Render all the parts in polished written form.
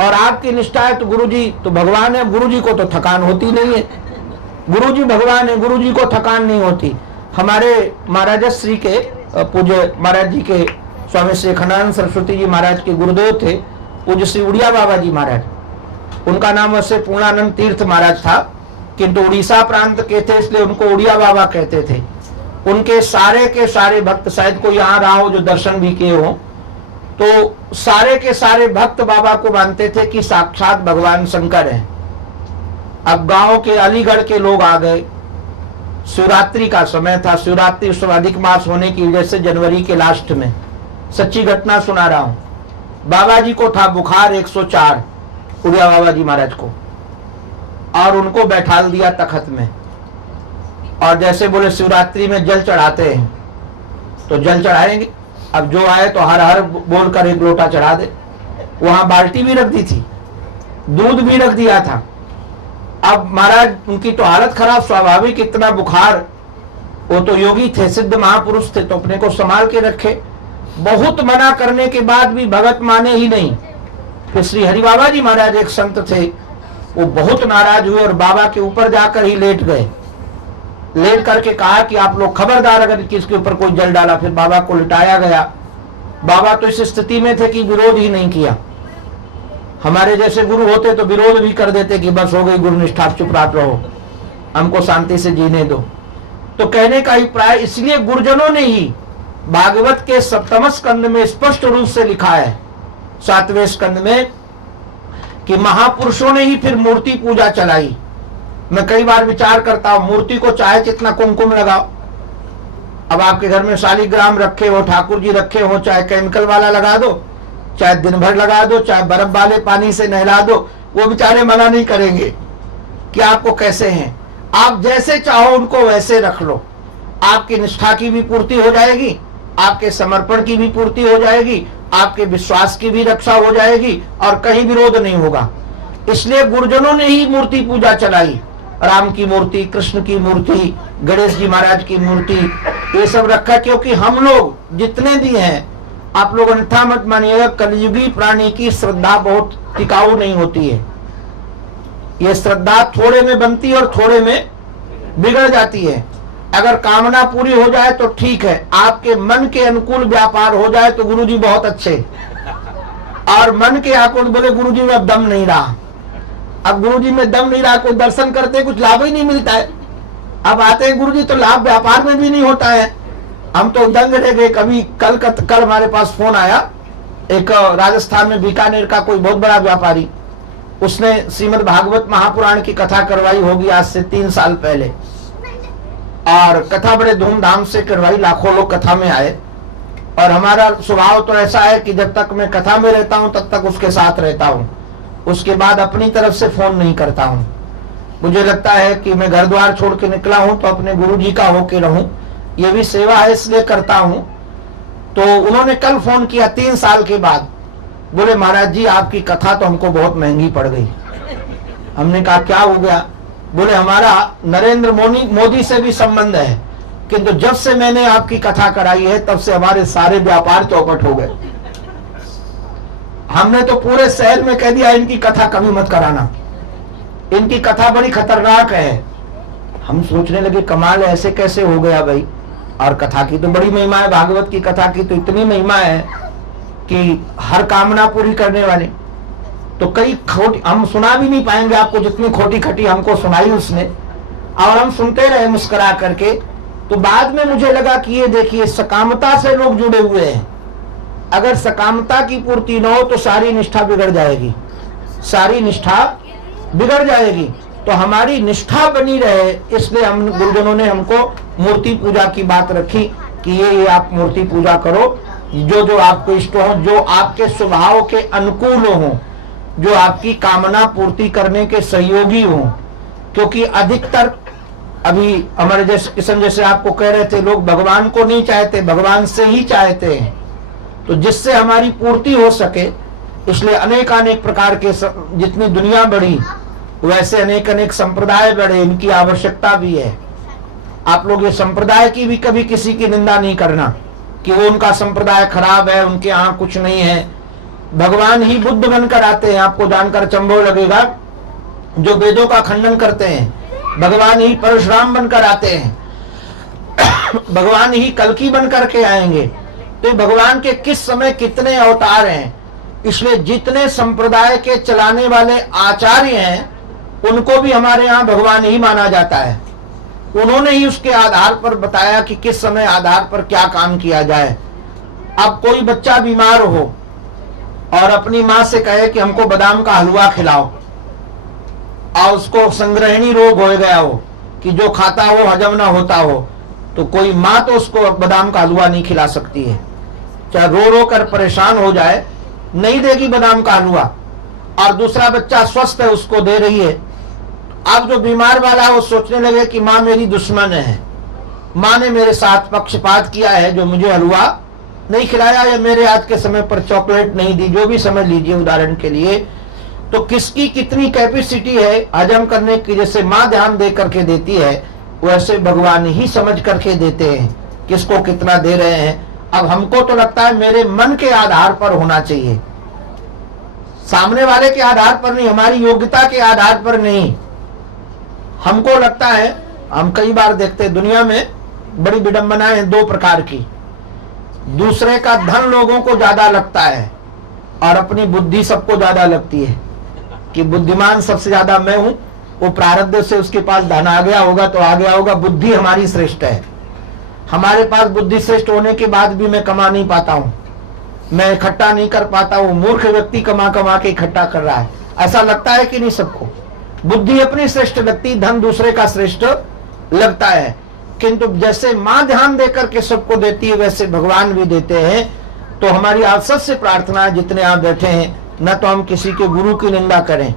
और आपकी निष्ठा है तो गुरुजी तो भगवान है, गुरुजी को तो थकान होती नहीं है। गुरुजी भगवान है, गुरुजी को थकान नहीं होती। हमारे महाराज श्री के पूज्य महाराज जी के स्वामी श्री अखंडानंद सरस्वती जी महाराज के गुरुदेव थे पूज्य श्री उड़िया बाबा जी महाराज। उनका नाम वैसे पूर्णानंद तीर्थ महाराज था, किंतु उड़ीसा प्रांत के थे इसलिए उनको उड़िया बाबा कहते थे। उनके सारे के सारे भक्त, शायद कोई यहाँ रहा हो जो दर्शन भी किए हो, तो सारे के सारे भक्त बाबा को मानते थे कि साक्षात भगवान शंकर हैं। अब गांव के अलीगढ़ के लोग आ गए, शिवरात्रि का समय था, शिवरात्रि उस अधिक मास होने की वजह से जनवरी के लास्ट में, सच्ची घटना सुना रहा हूं। बाबा जी को था बुखार 104, उड़िया बाबा जी महाराज को, और उनको बैठाल दिया तखत में। और जैसे बोले शिवरात्रि में जल चढ़ाते हैं तो जल चढ़ाएंगे, अब जो आए तो हर हर बोलकर एक लोटा चढ़ा दे। वहां बाल्टी भी रख दी थी, दूध भी रख दिया था। अब महाराज उनकी तो हालत खराब, स्वाभाविक, इतना बुखार, वो तो योगी थे, सिद्ध महापुरुष थे, तो अपने को संभाल के रखे। बहुत मना करने के बाद भी भगत माने ही नहीं। फिर श्री हरि बाबा जी महाराज एक संत थे, वो बहुत नाराज हुए और बाबा के ऊपर जाकर ही लेट गए। लेट करके कहा कि आप लोग खबरदार अगर किसके ऊपर कोई जल डाला। फिर बाबा को लिटाया गया। बाबा तो इस स्थिति में थे कि विरोध ही नहीं किया। हमारे जैसे गुरु होते तो विरोध भी कर देते कि बस हो गई गुरु निष्ठा, चुप रहो, हमको शांति से जीने दो। तो कहने का अभिप्राय, इसलिए गुरुजनों ने ही भागवत के 7वें स्कंद में स्पष्ट रूप से लिखा है, 7वें स्कंद में, कि महापुरुषों ने ही फिर मूर्ति पूजा चलाई। मैं कई बार विचार करता हूं, मूर्ति को चाहे कितना कुमकुम लगाओ, अब आपके घर में शालिग्राम रखे हो, ठाकुर जी रखे हो, चाहे केमिकल वाला लगा दो, चाहे दिन भर लगा दो, चाहे बर्फ वाले पानी से नहला दो, वो बेचारे मना नहीं करेंगे कि आपको कैसे हैं। आप जैसे चाहो उनको वैसे रख लो, आपकी निष्ठा की भी पूर्ति हो जाएगी, आपके समर्पण की भी पूर्ति हो जाएगी, आपके विश्वास की भी रक्षा हो जाएगी और कहीं विरोध नहीं होगा। इसलिए गुरुजनों ने ही मूर्ति पूजा चलाई। राम की मूर्ति, कृष्ण की मूर्ति, गणेश जी महाराज की मूर्ति, ये सब रखा, क्योंकि हम लोग जितने भी हैं, आप लोग अन्यथा मत मानिएगा, कलयुगी प्राणी की श्रद्धा बहुत टिकाऊ नहीं होती है। ये श्रद्धा थोड़े में बनती है और थोड़े में बिगड़ जाती है। अगर कामना पूरी हो जाए तो ठीक है, आपके मन के अनुकूल व्यापार हो जाए तो गुरुजी बहुत अच्छे, और मन के आकुल बोले गुरुजी में अब दम नहीं रहा, अब गुरुजी में दम नहीं रहा, कोई दर्शन करते कुछ लाभ ही नहीं मिलता है। अब आते हैं गुरुजी तो लाभ व्यापार में भी नहीं होता है। हम तो दंग रह गए। कभी कल हमारे पास फोन आया, एक राजस्थान में बीकानेर का कोई बहुत बड़ा व्यापारी, उसने श्रीमद् भागवत महापुराण की कथा करवाई होगी आज से 3 साल पहले, और कथा बड़े धूमधाम से करवाई, लाखों लोग कथा में आए। और हमारा स्वभाव तो ऐसा है कि जब तक मैं कथा में रहता हूं तब तक उसके साथ रहता हूं, उसके बाद अपनी तरफ से फोन नहीं करता हूं। मुझे लगता है कि मैं घर द्वार छोड़ के निकला हूं तो अपने गुरु जी का होके रहूं, ये भी सेवा है इसलिए करता हूं। तो उन्होंने कल फोन किया 3 साल के बाद, बोले महाराज जी आपकी कथा तो हमको बहुत महंगी पड़ गई। हमने कहा क्या हो गया? बोले हमारा नरेंद्र मोदी से भी संबंध है, किंतु जब से मैंने आपकी कथा कराई है तब से हमारे सारे व्यापार चौपट हो गए। हमने तो पूरे शहर में कह दिया इनकी कथा कभी मत कराना, इनकी कथा बड़ी खतरनाक है। हम सोचने लगे कमाल है, ऐसे कैसे हो गया भाई? और कथा की तो बड़ी महिमा है, भागवत की कथा की तो इतनी महिमा है कि हर कामना पूरी करने वाले। तो कई खोटी हम सुना भी नहीं पाएंगे आपको, जितनी खोटी खटी हमको सुनाई उसने, और हम सुनते रहे मुस्कुरा करके। तो बाद में मुझे लगा कि ये देखिए सकामता से लोग जुड़े हुए हैं, अगर सकामता की पूर्ति न हो तो सारी निष्ठा बिगड़ जाएगी, सारी निष्ठा बिगड़ जाएगी। तो हमारी निष्ठा बनी रहे, इसलिए हम गुरुजनों ने हमको मूर्ति पूजा की बात रखी कि ये आप मूर्ति पूजा करो, जो आपको इष्ट हो, जो आपके स्वभाव के अनुकूल हो, जो आपकी कामना पूर्ति करने के सहयोगी हो। क्योंकि अधिकतर अभी हमारे जैसे किशन जैसे आपको कह रहे थे, लोग भगवान को नहीं चाहते, भगवान से ही चाहते हैं। तो जिससे हमारी पूर्ति हो सके, इसलिए अनेक प्रकार के जितनी दुनिया बढ़ी वैसे अनेक संप्रदाय बढ़े, इनकी आवश्यकता भी है। आप लोग ये संप्रदाय की भी कभी किसी की निंदा नहीं करना कि वो उनका संप्रदाय खराब है, उनके यहाँ कुछ नहीं है। भगवान ही बुद्ध बनकर आते हैं। आपको जानकर अचंभव लगेगा, जो वेदों का खंडन करते हैं भगवान ही परशुराम बनकर आते हैं, भगवान ही कल्कि बनकर के आएंगे। तो भगवान के किस समय कितने अवतार हैं, इसलिए जितने संप्रदाय के चलाने वाले आचार्य हैं उनको भी हमारे यहाँ भगवान ही माना जाता है। उन्होंने ही उसके आधार पर बताया कि किस समय आधार पर क्या काम किया जाए। अब कोई बच्चा बीमार हो और अपनी माँ से कहे कि हमको बादाम का हलवा खिलाओ, और उसको संग्रहणी रोग हो गया हो कि जो खाता हो हजम ना होता हो, तो कोई माँ तो उसको बादाम का हलवा नहीं खिला सकती है। चाहे रो रो कर परेशान हो जाए, नहीं देगी बादाम का हलवा। और दूसरा बच्चा स्वस्थ है, उसको दे रही है। अब जो बीमार वाला है वो सोचने लगे कि माँ मेरी दुश्मन है, माँ ने मेरे साथ पक्षपात किया है, जो मुझे हलवा नहीं खिलाया या मेरे आज के समय पर चॉकलेट नहीं दी, जो भी समझ लीजिए उदाहरण के लिए। तो किसकी कितनी कैपेसिटी है हजम करने की, जैसे माँ ध्यान दे करके देती है वैसे भगवान ही समझ करके देते हैं किसको कितना दे रहे हैं। अब हमको तो लगता है मेरे मन के आधार पर होना चाहिए, सामने वाले के आधार पर नहीं, हमारी योग्यता के आधार पर नहीं। हमको लगता है, हम कई बार देखते हैं दुनिया में बड़ी विडंबनाएं हैं दो प्रकार की। दूसरे का धन लोगों को ज्यादा लगता है और अपनी बुद्धि सबको ज्यादा लगती है कि बुद्धिमान सबसे ज्यादा मैं हूं। वो प्रारब्ध से उसके पास धन आ गया होगा तो आ गया होगा, बुद्धि हमारी श्रेष्ठ है। हमारे पास बुद्धि श्रेष्ठ होने के बाद भी मैं कमा नहीं पाता हूं, मैं इकट्ठा नहीं कर पाता हूं। मूर्ख व्यक्ति कमा कमा के इकट्ठा कर रहा है, ऐसा लगता है कि नहीं सबको? बुद्धि अपनी श्रेष्ठ लगती, धन दूसरे का श्रेष्ठ लगता है। किंतु जैसे माँ ध्यान देकर के सबको देती है वैसे भगवान भी देते हैं। तो हमारी आप सबसे प्रार्थना है, जितने आप बैठे हैं, न तो हम किसी के गुरु की निंदा करें,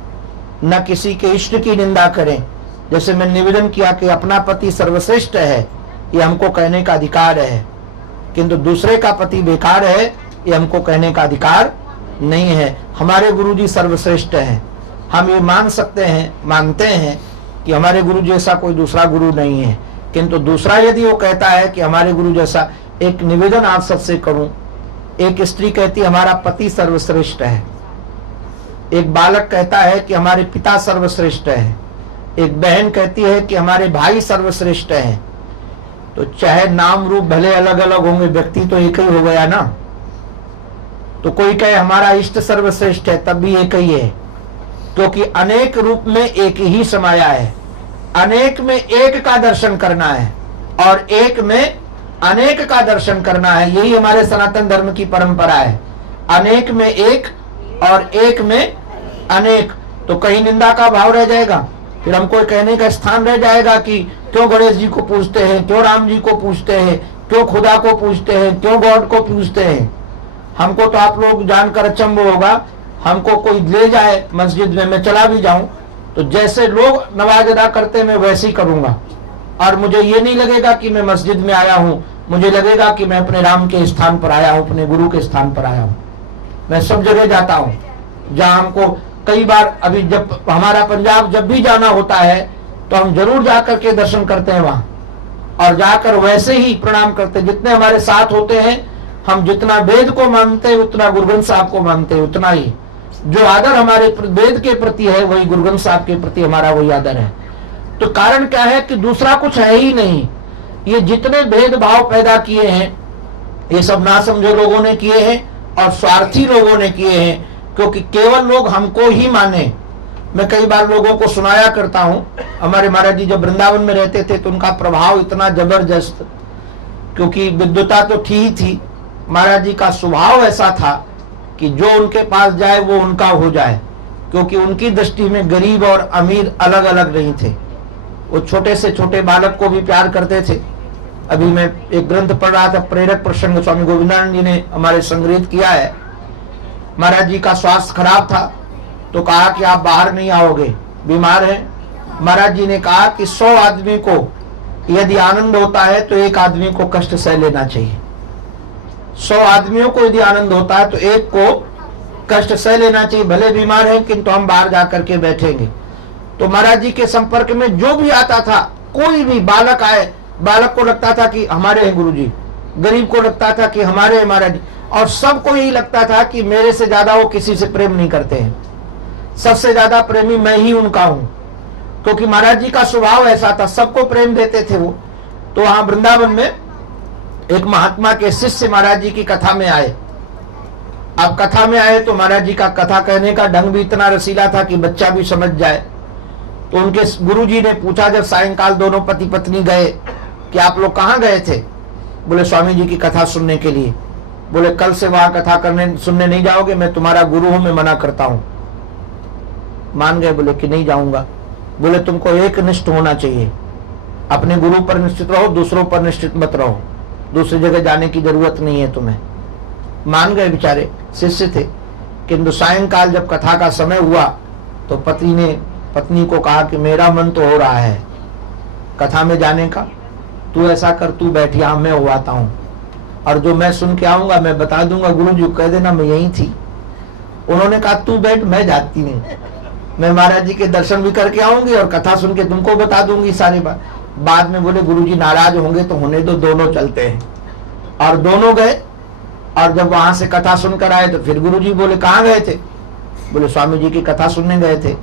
न किसी के इष्ट की निंदा करें। जैसे मैं निवेदन किया कि अपना पति सर्वश्रेष्ठ है, ये हमको कहने का अधिकार है, किंतु दूसरे का पति बेकार है, ये हमको कहने का अधिकार नहीं है। हमारे गुरुजी सर्वश्रेष्ठ हैं, हम ये मान सकते हैं, मानते हैं कि हमारे गुरु जैसा कोई दूसरा गुरु नहीं है। किंतु दूसरा यदि वो कहता है कि हमारे गुरु जैसा, एक निवेदन आप सबसे करूं, एक स्त्री कहती है हमारा पति सर्वश्रेष्ठ है, एक बालक कहता है कि हमारे पिता सर्वश्रेष्ठ है, एक बहन कहती है कि हमारे भाई सर्वश्रेष्ठ है। तो चाहे नाम रूप भले अलग अलग होंगे, व्यक्ति तो एक ही हो गया ना। तो कोई कहे हमारा इष्ट सर्वश्रेष्ठ है, तब भी एक ही है, क्योंकि अनेक रूप में एक ही समाया है। अनेक में एक का दर्शन करना है और एक में अनेक का दर्शन करना है, यही हमारे सनातन धर्म की परंपरा है। अनेक में एक और एक में अनेक। तो कहीं निंदा का भाव रह जाएगा, फिर हमको कहने का स्थान रह जाएगा कि क्यों गणेश जी को पूछते हैं, क्यों राम जी को पूछते हैं, क्यों खुदा को पूछते हैं, क्यों गॉड को पूछते हैं। हमको तो आप लोग जानकर अचंभ होगा, हमको कोई ले जाए मस्जिद में, मैं चला भी जाऊं तो जैसे लोग नमाज अदा करते मैं वैसे ही करूंगा, और मुझे ये नहीं लगेगा कि मैं मस्जिद में आया हूं, मुझे लगेगा कि मैं अपने राम के स्थान पर आया हूं, अपने गुरु के स्थान पर आया हूं। मैं सब जगह जाता हूं जहां हमको, कई बार अभी जब हमारा पंजाब जब भी जाना होता है तो हम जरूर जाकर के दर्शन करते हैं वहां, और जाकर वैसे ही प्रणाम करते हैं। जितने हमारे साथ होते हैं, हम जितना वेद को मानते हैं उतना गुरु ग्रंथ साहब को मानते हैं, उतना ही जो आदर हमारे वेद के प्रति है वही गुरु ग्रंथ साहब के प्रति हमारा वही आदर है। तो कारण क्या है कि दूसरा कुछ है ही नहीं। ये जितने भेदभाव पैदा किए हैं ये सब ना समझे लोगों ने किए हैं और स्वार्थी लोगों ने किए हैं, क्योंकि केवल लोग हमको ही माने। मैं कई बार लोगों को सुनाया करता हूं, हमारे महाराज जी जब वृंदावन में रहते थे तो उनका प्रभाव इतना जबरदस्त, क्योंकि विद्वता तो थी, महाराज जी का स्वभाव ऐसा था कि जो उनके पास जाए वो उनका हो जाए, क्योंकि उनकी दृष्टि में गरीब और अमीर अलग अलग नहीं थे। वो छोटे से छोटे बालक को भी प्यार करते थे। अभी मैं एक ग्रंथ पढ़ रहा था, प्रेरक प्रसंग, स्वामी गोविंदानंद जी ने हमारे संग्रहित किया है। महाराज जी का स्वास्थ्य खराब था तो कहा कि आप बाहर नहीं आओगे, बीमार हैं। महाराज जी ने कहा कि 100 आदमी को यदि आनंद होता है तो एक आदमी को कष्ट सह लेना चाहिए। 100 आदमियों को यदि आनंद होता है तो एक को कष्ट सह लेना चाहिए, भले बीमार हैं किंतु हम बाहर जाकर के बैठेंगे। तो महाराज जी के संपर्क में जो भी आता था, कोई भी बालक आए, बालक को लगता था कि हमारे हैं गुरुजी, गरीब को लगता था कि हमारे महाराज जी, और सबको यही लगता था कि मेरे से ज्यादा वो किसी से प्रेम नहीं करते हैं, सबसे ज्यादा प्रेमी मैं ही उनका हूं, क्योंकि महाराज जी का स्वभाव ऐसा था, सबको प्रेम देते थे वो। तो वहां वृंदावन में एक महात्मा के शिष्य महाराज जी की कथा में आए। अब कथा में आए तो महाराज जी का कथा कहने का ढंग भी इतना रसीला था कि बच्चा भी समझ जाए। तो उनके गुरु जी ने पूछा, जब सायंकाल दोनों पति पत्नी गए, कि आप लोग कहाँ गए थे? बोले स्वामी जी की कथा सुनने के लिए। बोले कल से वहां कथा सुनने नहीं जाओगे, मैं तुम्हारा गुरु हूं, मैं मना करता हूं। मान गए, बोले कि नहीं जाऊंगा। बोले तुमको एक निष्ठ होना चाहिए, अपने गुरु पर निश्चित रहो, दूसरों पर निश्चित मत रहो, दूसरी जगह जाने की जरूरत नहीं है तुम्हें। मान गए, बेचारे शिष्य थे। किंतु सायंकाल जब कथा का समय हुआ तो पति ने पत्नी को कहा कि मेरा मन तो हो रहा है कथा में जाने का, तू ऐसा कर, तू बैठ यहां, मैं हो आता हूं, और जो मैं सुन के आऊंगा मैं बता दूंगा, गुरु जी कह देना मैं यही थी। उन्होंने कहा तू बैठ, मैं जाती नहीं, मैं महाराज जी के दर्शन भी करके आऊंगी और कथा सुन के तुमको बता दूंगी सारी बात। बाद में बोले गुरु जी नाराज होंगे तो होने दो, दोनों चलते हैं। और दोनों गए, और जब वहां से कथा सुनकर आए तो फिर गुरु जी बोले कहाँ गए थे? बोले स्वामी जी की कथा सुनने गए थे।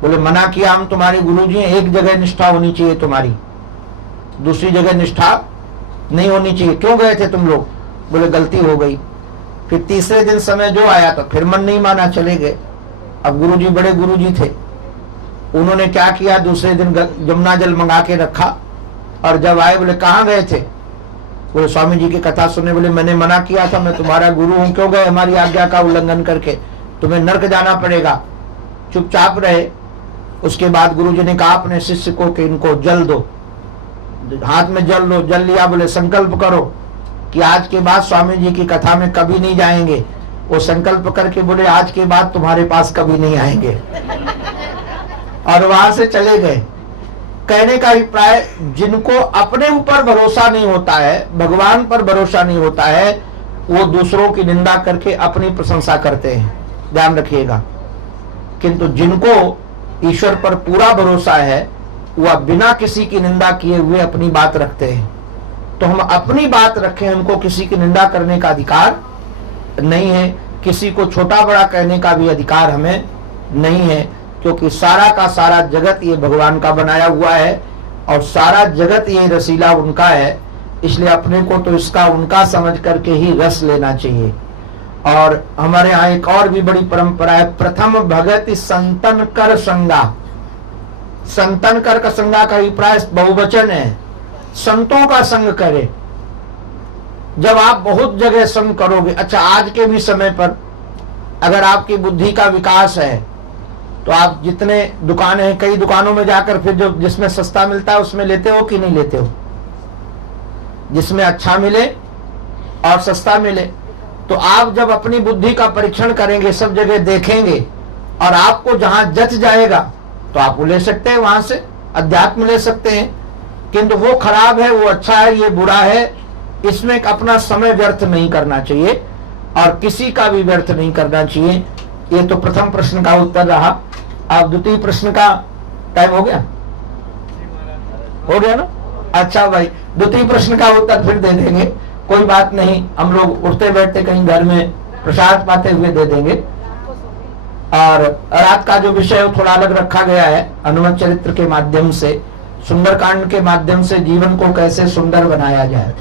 बोले मना किया, हम तुम्हारे गुरु जी, एक जगह निष्ठा होनी चाहिए तुम्हारी, दूसरी जगह निष्ठा नहीं होनी चाहिए, क्यों गए थे तुम लोग? बोले गलती हो गई। फिर तीसरे दिन समय जो आया तो फिर मन नहीं माना, चले गए। अब गुरु जी बड़े गुरु जी थे, उन्होंने क्या किया, दूसरे दिन जमुना जल मंगा के रखा, और जब आए बोले कहाँ गए थे? बोले स्वामी जी की कथा सुनने। बोले मैंने मना किया था, मैं तुम्हारा गुरु हूं, क्यों गए हमारी आज्ञा का उल्लंघन करके? तुम्हें नरक जाना पड़ेगा। चुपचाप रहे। उसके बाद गुरु जी ने कहा अपने शिष्य को कि इनको जल दो, हाथ में जल लो। जल लिया। बोले संकल्प करो कि आज के बाद स्वामी जी की कथा में कभी नहीं जाएंगे। वो संकल्प करके बोले आज के बाद तुम्हारे पास कभी नहीं आएंगे, और वहां से चले गए। कहने का अभिप्राय, जिनको अपने ऊपर भरोसा नहीं होता है, भगवान पर भरोसा नहीं होता है, वो दूसरों की निंदा करके अपनी प्रशंसा करते हैं, ध्यान रखिएगा। किंतु जिनको ईश्वर पर पूरा भरोसा है, वह बिना किसी की निंदा किए हुए अपनी बात रखते हैं। तो हम अपनी बात रखें, हमको किसी की निंदा करने का अधिकार नहीं है, किसी को छोटा बड़ा कहने का भी अधिकार हमें नहीं है, क्योंकि सारा का सारा जगत ये भगवान का बनाया हुआ है, और सारा जगत ये रसीला उनका है। इसलिए अपने को तो इसका उनका समझ करके ही रस लेना चाहिए। और हमारे यहाँ एक और भी बड़ी परंपरा है, प्रथम भगत संतन कर संगा। संतन कर का संगा का अभिप्राय बहुवचन है, संतों का संग करे। जब आप बहुत जगह संग करोगे, अच्छा आज के भी समय पर अगर आपकी बुद्धि का विकास है तो आप जितने दुकानें हैं, कई दुकानों में जाकर फिर जो जिसमें सस्ता मिलता है उसमें लेते हो कि नहीं लेते हो? जिसमें अच्छा मिले और सस्ता मिले। तो आप जब अपनी बुद्धि का परीक्षण करेंगे, सब जगह देखेंगे, और आपको जहां जच जाएगा तो आप ले सकते हैं, वहां से अध्यात्म ले सकते हैं। किंतु वो खराब है, वो अच्छा है, ये बुरा है, इसमें अपना समय व्यर्थ नहीं करना चाहिए, और किसी का भी व्यर्थ नहीं करना चाहिए। ये तो प्रथम प्रश्न का उत्तर रहा। अब द्वितीय प्रश्न का टाइम हो गया? हो गया ना? अच्छा भाई, द्वितीय प्रश्न का उत्तर फिर दे देंगे, कोई बात नहीं, हम लोग उठते बैठते कहीं घर में प्रसाद पाते हुए दे देंगे। और रात का जो विषय है थोड़ा अलग रखा गया है, हनुमत चरित्र के माध्यम से, सुंदरकांड के माध्यम से जीवन को कैसे सुंदर बनाया जाए,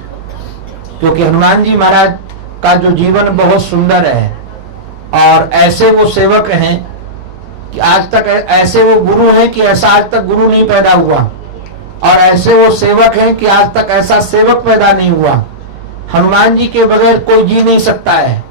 क्योंकि हनुमान जी महाराज का जो जीवन बहुत सुंदर है, और ऐसे वो सेवक हैं कि आज तक, ऐसे वो गुरु हैं कि ऐसा आज तक गुरु नहीं पैदा हुआ, और ऐसे वो सेवक हैं कि आज तक ऐसा सेवक पैदा नहीं हुआ। हनुमान जी के बगैर कोई जी नहीं सकता है,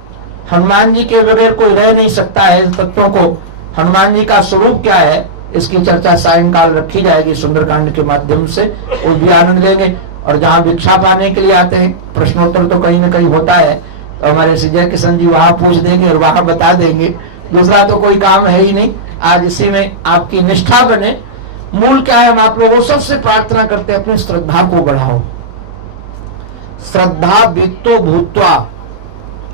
हनुमान जी के बगैर कोई रह नहीं सकता है। इन तत्वों को, हनुमान जी का स्वरूप क्या है, इसकी चर्चा सायंकाल रखी जाएगी सुंदरकांड के माध्यम से, वो भी आनंद लेंगे। और जहाँ भिक्षा पाने के लिए आते हैं, प्रश्नोत्तर तो कहीं न कहीं होता है, तो हमारे जय किशन जी वहां पूछ देंगे और वहां बता देंगे। दूसरा तो कोई काम है ही नहीं, आज इसी में आपकी निष्ठा बने। मूल क्या है, हम आप लोगों सबसे प्रार्थना करते हैं, अपनी श्रद्धा को बढ़ाओ। श्रद्धा वित्तो भूत्वा,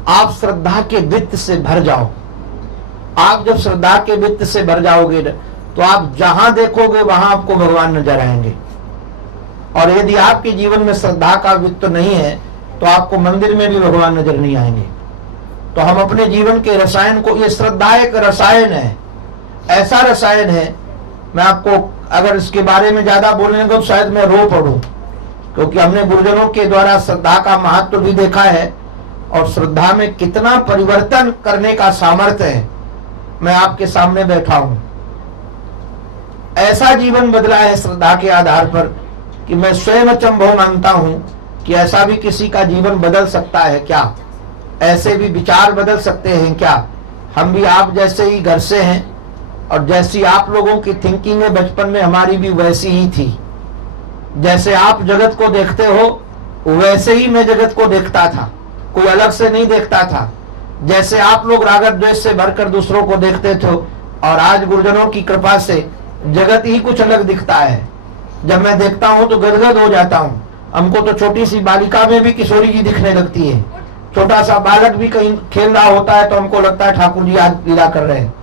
आप श्रद्धा के वित्त से भर जाओ। आप जब श्रद्धा के वित्त से भर जाओगे तो आप जहां देखोगे वहां आपको भगवान नजर आएंगे। और यदि आपके जीवन में श्रद्धा का वित्त नहीं है तो आपको मंदिर में भी भगवान नजर नहीं आएंगे। तो हम अपने जीवन के रसायन को, ये श्रद्धा एक रसायन है, ऐसा रसायन है, मैं आपको अगर इसके बारे में ज्यादा बोलने को शायद मैं रो पड़ूं, क्योंकि हमने गुरुजनों के द्वारा श्रद्धा का महत्व भी देखा है और श्रद्धा में कितना परिवर्तन करने का सामर्थ्य है। मैं आपके सामने बैठा हूं, ऐसा जीवन बदला है श्रद्धा के आधार पर कि मैं स्वयं अचंभव मानता हूं कि ऐसा भी किसी का जीवन बदल सकता है क्या? ऐसे भी विचार बदल सकते हैं क्या? हम भी आप जैसे ही घर से हैं और जैसी आप लोगों की थिंकिंग है बचपन में हमारी भी वैसी ही थी। जैसे आप जगत को देखते हो वैसे ही मैं जगत को देखता था, कोई अलग से नहीं देखता था। जैसे आप लोग राग द्वेष से भरकर दूसरों को देखते थे और आज गुरुजनों की कृपा से जगत ही कुछ अलग दिखता है। जब मैं देखता हूं तो गदगद हो जाता हूं। हमको तो छोटी सी बालिका में भी किशोरी जी दिखने लगती है, छोटा सा बालक भी कहीं खेल रहा होता है तो हमको लगता है ठाकुर जी आज लीला कर रहे हैं।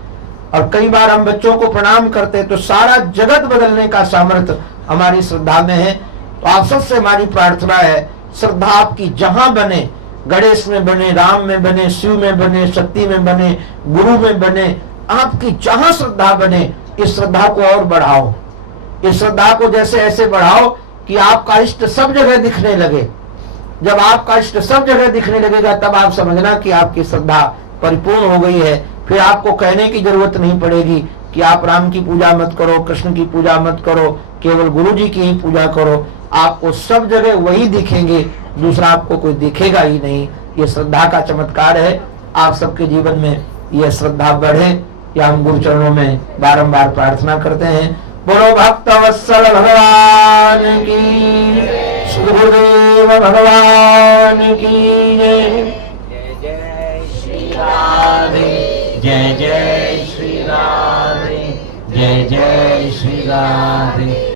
और कई बार हम बच्चों को प्रणाम करते हैं तो सारा जगत बदलने का सामर्थ्य हमारी श्रद्धा में है। तो आप सबसे हमारी प्रार्थना है, श्रद्धा आपकी जहां बने, गणेश में बने, राम में बने, शिव में बने, शक्ति में बने, गुरु में बने, आपकी जहां श्रद्धा बने इस श्रद्धा को और बढ़ाओ। इस श्रद्धा को जैसे ऐसे बढ़ाओ कि आपका इष्ट सब जगह दिखने लगे। जब आपका इष्ट सब जगह दिखने लगेगा तब आप समझना कि आपकी श्रद्धा परिपूर्ण हो गई है। फिर आपको कहने की जरूरत नहीं पड़ेगी कि आप राम की पूजा मत करो, कृष्ण की पूजा मत करो, केवल गुरु जी की ही पूजा करो। आपको सब जगह वही दिखेंगे, दूसरा आपको कोई दिखेगा ही नहीं। ये श्रद्धा का चमत्कार है। आप सबके जीवन में यह श्रद्धा बढ़े, या हम गुरु चरणों में बारंबार प्रार्थना करते हैं। बोलो भक्त वत्सल भगवान की, गुरुदेव भगवान की जय। जय श्री राधे, जय जय श्री राधे, जय जय श्री राधे।